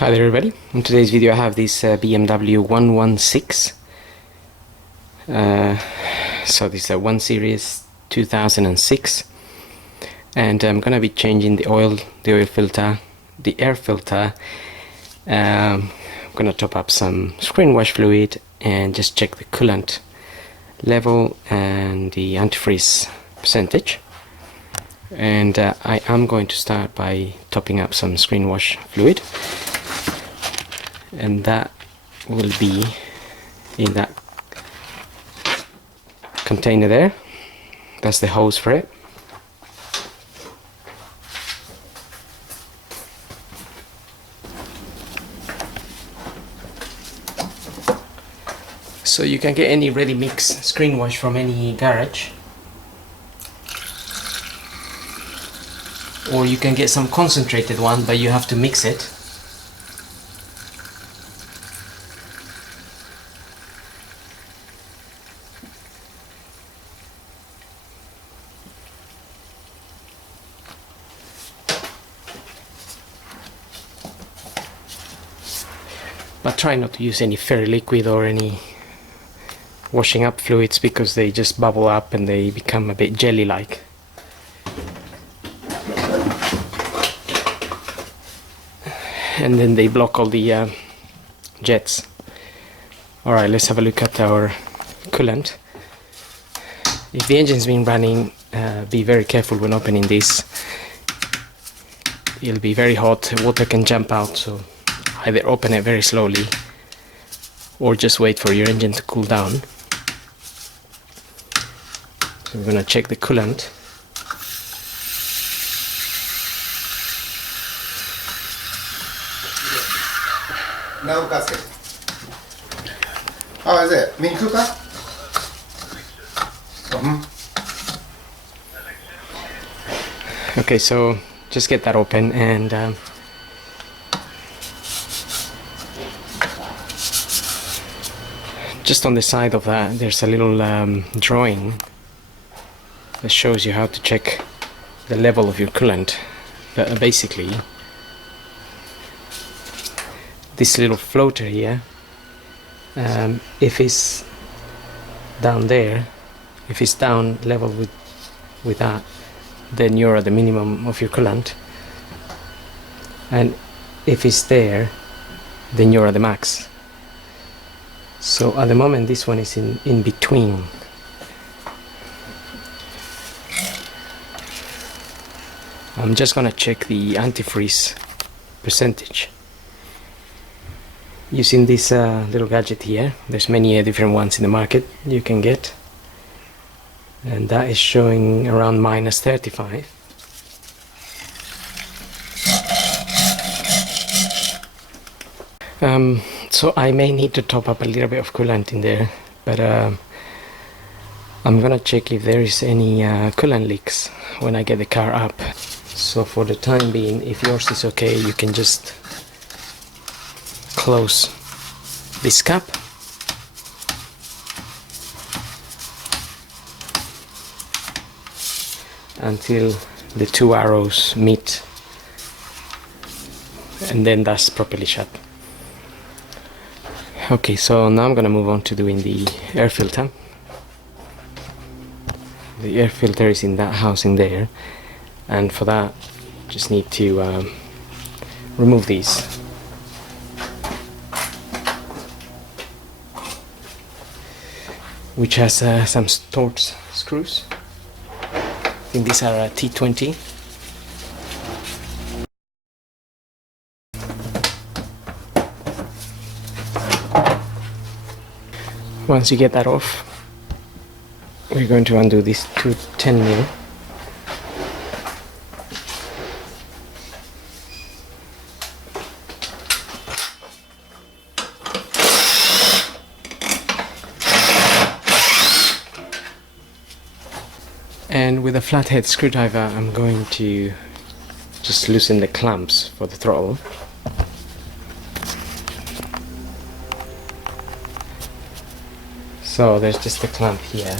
Hi there everybody. In today's video I have this BMW 116. So this is a 1 Series 2006, and I'm gonna be changing the oil filter, the air filter. I'm gonna top up some Screenwash fluid and just check the coolant level and the antifreeze percentage. And I am going to start by topping up some Screenwash fluid, and that will be in that container there. That's the hose for it. So you can get any ready mix Screenwash from any garage, or you can get some concentrated one, but you have to mix it. But try not to use any fairy liquid or any washing up fluids, because they just bubble up and they become a bit jelly like. And then they block all the jets. Alright, let's have a look at our coolant. If the engine's been running, be very careful when opening this. It'll be very hot, water can jump out, so either open it very slowly or just wait for your engine to cool down. So we're gonna check the coolant. Now gas it. How is it? Min cooker? Okay, so just get that open, and just on the side of that there's a little drawing that shows you how to check the level of your coolant. But basically this little floater here, if it's down there, if it's down level with that, then you're at the minimum of your coolant, and if it's there, then you're at the max. So at the moment this one is in between. I'm just gonna check the antifreeze percentage using this little gadget here. There's many different ones in the market you can get, and that is showing around -35. So I may need to top up a little bit of coolant in there, but I'm gonna check if there is any coolant leaks when I get the car up. So for the time being, if yours is okay, you can just close this cap until the two arrows meet, and then that's properly shut. Okay, so now I'm gonna move on to doing the air filter. The air filter is in that housing there, and for that just need to remove these. Which has some Torx screws. I think these are T20. Once you get that off, we're going to undo these two 10mm. And with a flathead screwdriver I'm going to just loosen the clamps for the throttle. So there's just a clamp here.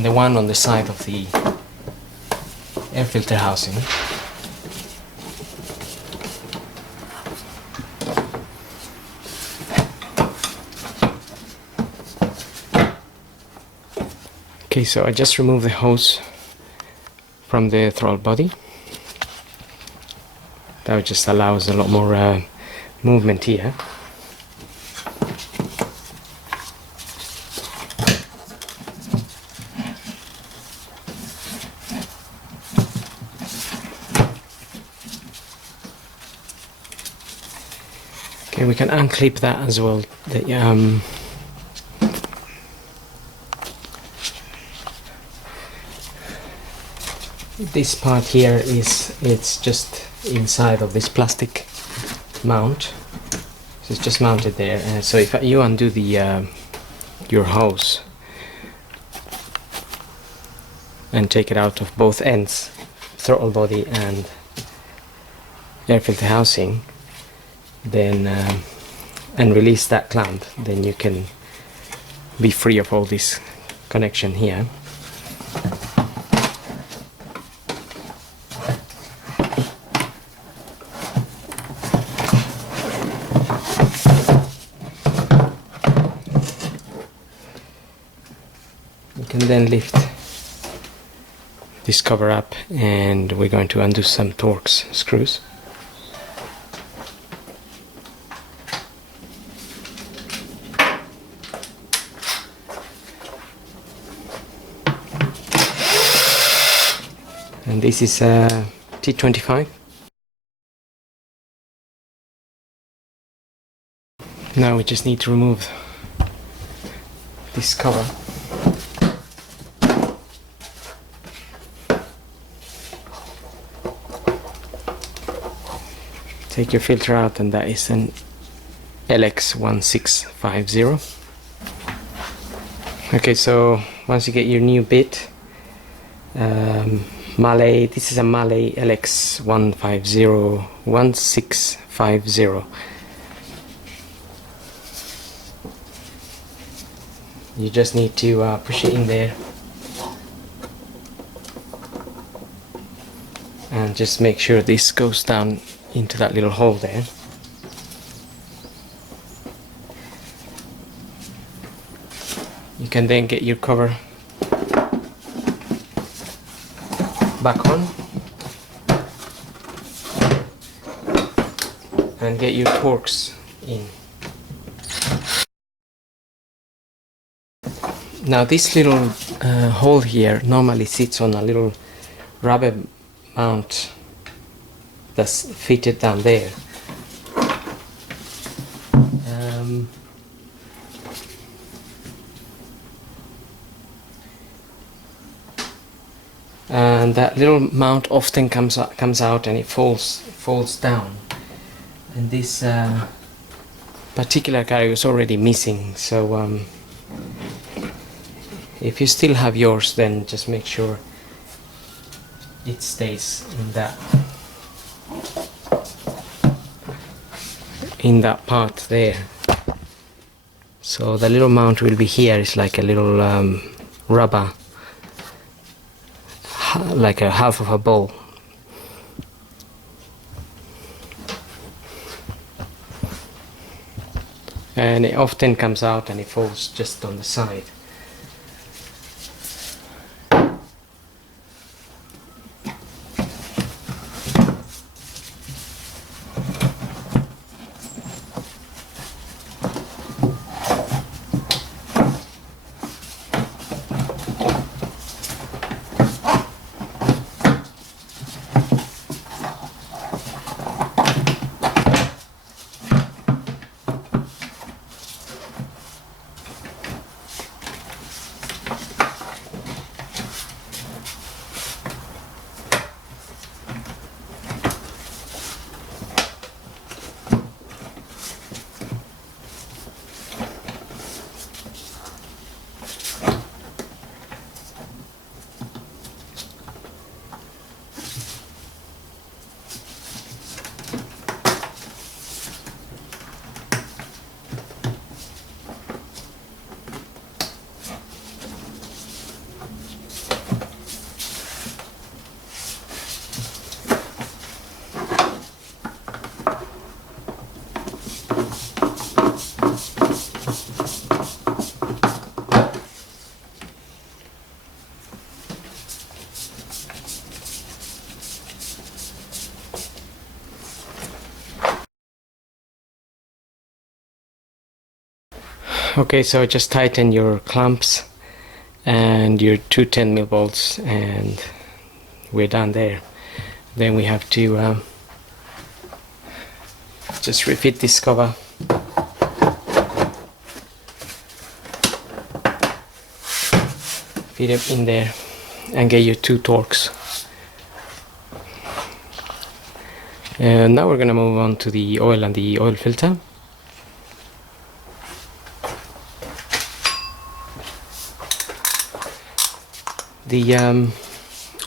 and the one on the side of the air filter housing. Okay, so I just removed the hose from the throttle body. That just allows a lot more movement here. Okay, we can unclip that as well. This part here it's just inside of this plastic mount, so it's just mounted there. So if you undo the your hose and take it out of both ends, throttle body and air filter housing, then and release that clamp, then you can be free of all this connection here. You can then lift this cover up, and we're going to undo some Torx screws. And this is a T25. Now we just need to remove this cover. Take your filter out, and that is an LX1650. Okay, so once you get your new bit, Malay, this is a Malay LX1650. You just need to push it in there and just make sure this goes down into that little hole there. You can then get your cover back on and get your Torx in. Now this little hole here normally sits on a little rubber mount that's fitted down there. And that little mount often comes out and it falls down, and this particular carrier is already missing, so if you still have yours, then just make sure it stays in that part there. So the little mount will be here. It's like a little rubber, like a half of a ball. And it often comes out and it falls just on the side. Okay, so just tighten your clamps and your two 10mm bolts, and we're done there. Then we have to just refit this cover. Fit it in there and get your two Torx. And now we're gonna move on to the oil and the oil filter. The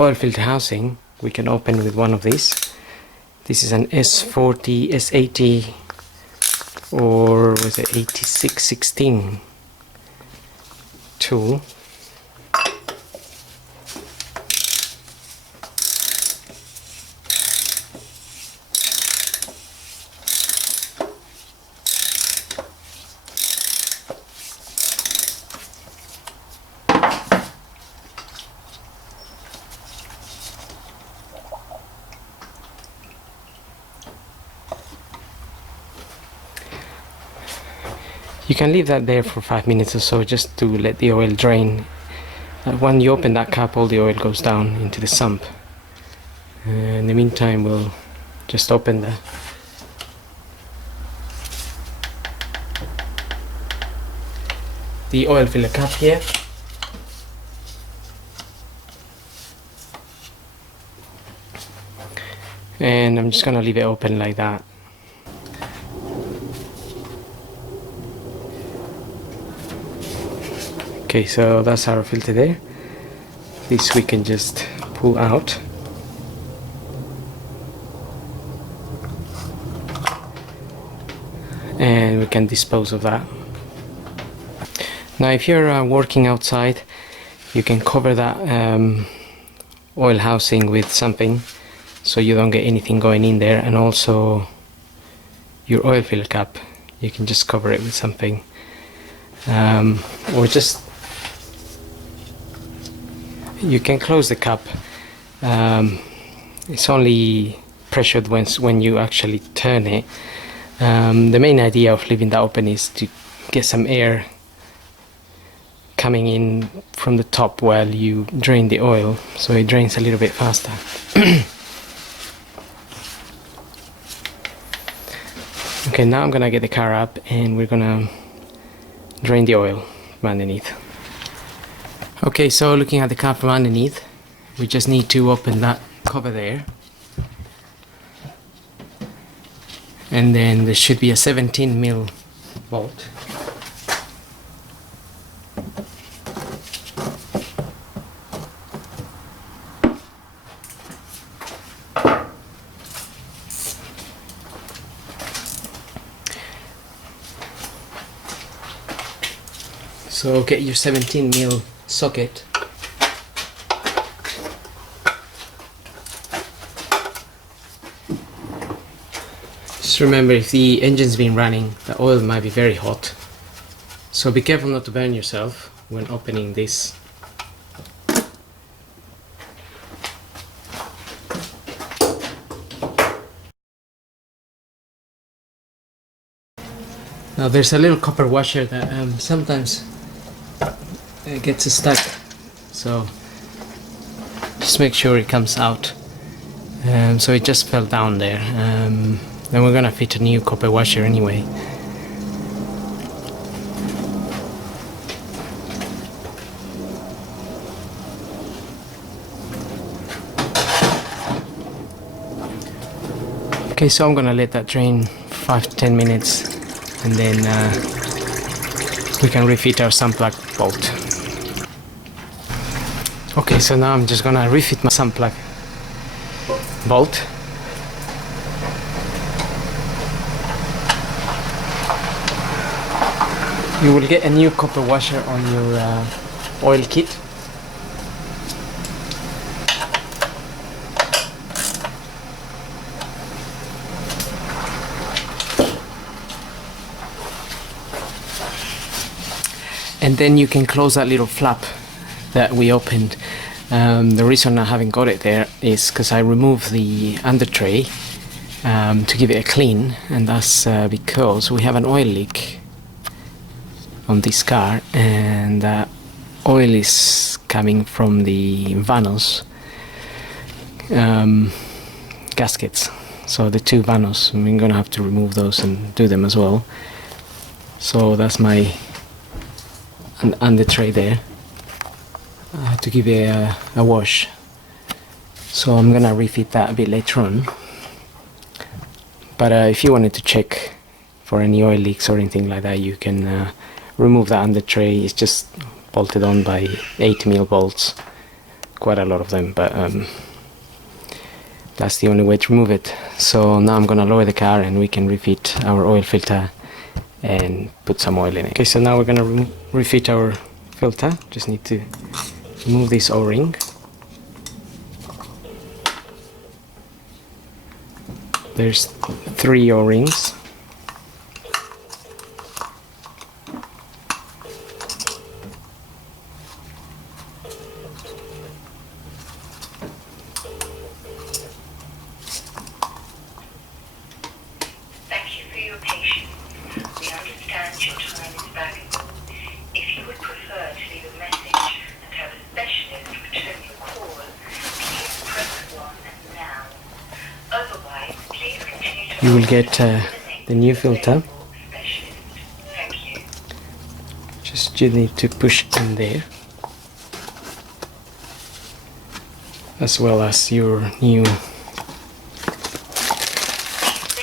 oil filter housing we can open with one of these. This is an S40, S80, or was it 8616 tool. You can leave that there for 5 minutes or so, just to let the oil drain. When you open that cap, all the oil goes down into the sump. In the meantime, we'll just open the oil filler cap here. And I'm just gonna leave it open like that. Okay, so that's our filter there. This we can just pull out. And we can dispose of that. Now if you're working outside, you can cover that oil housing with something so you don't get anything going in there, and also your oil filler cap, you can just cover it with something, or just you can close the cap. It's only pressured when you actually turn it. The main idea of leaving that open is to get some air coming in from the top while you drain the oil, so it drains a little bit faster. Okay, now I'm gonna get the car up and we're gonna drain the oil from underneath. Okay, so looking at the car from underneath, we just need to open that cover there, and then there should be a 17mm bolt. So get your 17mm socket. Just remember, if the engine's been running, the oil might be very hot, so be careful not to burn yourself when opening this. Now there's a little copper washer that sometimes gets stuck, so just make sure it comes out. So it just fell down there. Then we're gonna fit a new copper washer anyway. Okay, so I'm gonna let that drain 5 to 10 minutes, and then we can refit our sun plug bolt. Okay, so now I'm just gonna refit my sun plug bolt. You will get a new copper washer on your oil kit. And then you can close that little flap that we opened. The reason I haven't got it there is because I removed the under tray to give it a clean, and that's because we have an oil leak on this car, and oil is coming from the vanos gaskets. So the two vanos, I'm gonna have to remove those and do them as well. So that's my under tray there. I have to give it a wash. So I'm gonna refit that a bit later on. But if you wanted to check for any oil leaks or anything like that, you can remove that under tray. It's just bolted on by 8mm bolts, quite a lot of them, but that's the only way to remove it. So now I'm gonna lower the car and we can refit our oil filter and put some oil in it. Okay, so now we're gonna refit our filter. Just need to remove this O-ring. There's 3 O-rings. Thank you for your patience. We understand your time is valuable. If you would prefer to leave a message and have a specialist return your call, please press 1 now. Otherwise, please continue to You will get the new filter. specialist. Thank you. Just you need to push in there, as well as your new Stay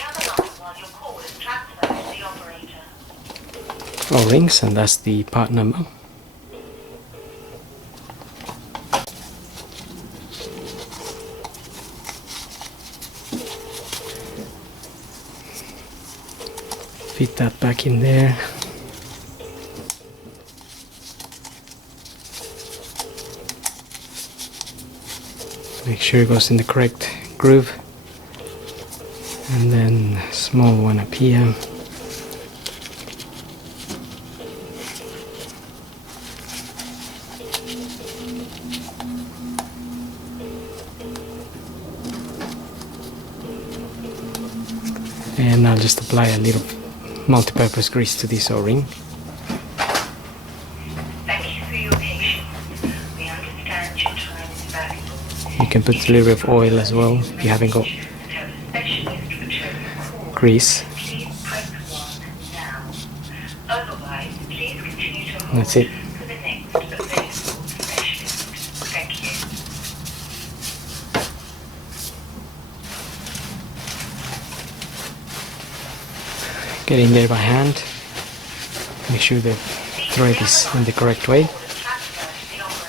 on the line while your call is transferred to the operator. O-rings, and that's the part number. Fit that back in there. Make sure it goes in the correct groove. And then a small one up here. And I'll just apply a little multi-purpose grease to this O-ring. Thank you for your patience. We understand your time is valuable. You can put a little bit of oil as well if you haven't got And have a specialist return your call. grease. Please press 1 now. Otherwise, please continue to hold That's it. for the next available specialist. Thank you. Get in there by hand. Make sure the thread is in the correct way. Transfer to the operator.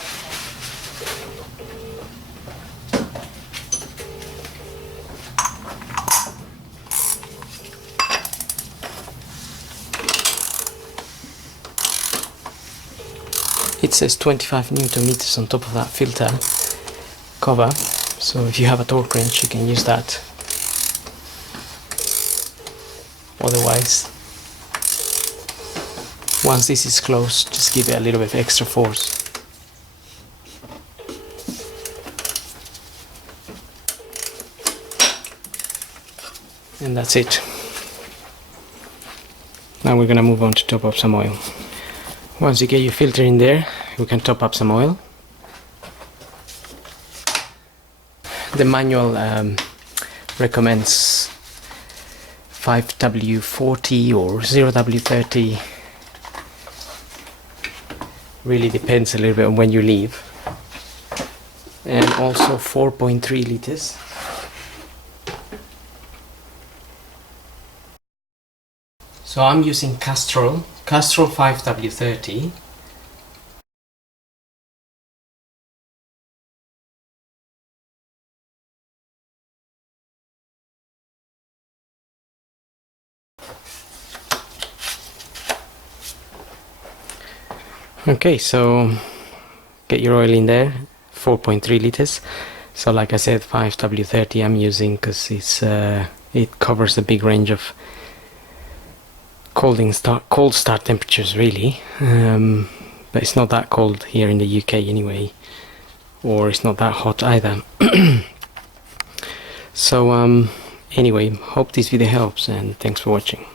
It says 25 Newton meters on top of that filter cover, so if you have a torque wrench you can use that. Otherwise, once this is closed, just give it a little bit of extra force. And that's it. Now we're gonna move on to top up some oil. Once you get your filter in there, we can top up some oil. The manual recommends 5W40 or 0W30. Really depends a little bit on when you leave. And also 4.3 liters. So I'm using Castrol 5W30. Okay, so get your oil in there, 4.3 liters. So like I said, 5W30 I'm using because it covers a big range of cold start temperatures really, but it's not that cold here in the UK anyway, or it's not that hot either. So anyway, hope this video helps and thanks for watching.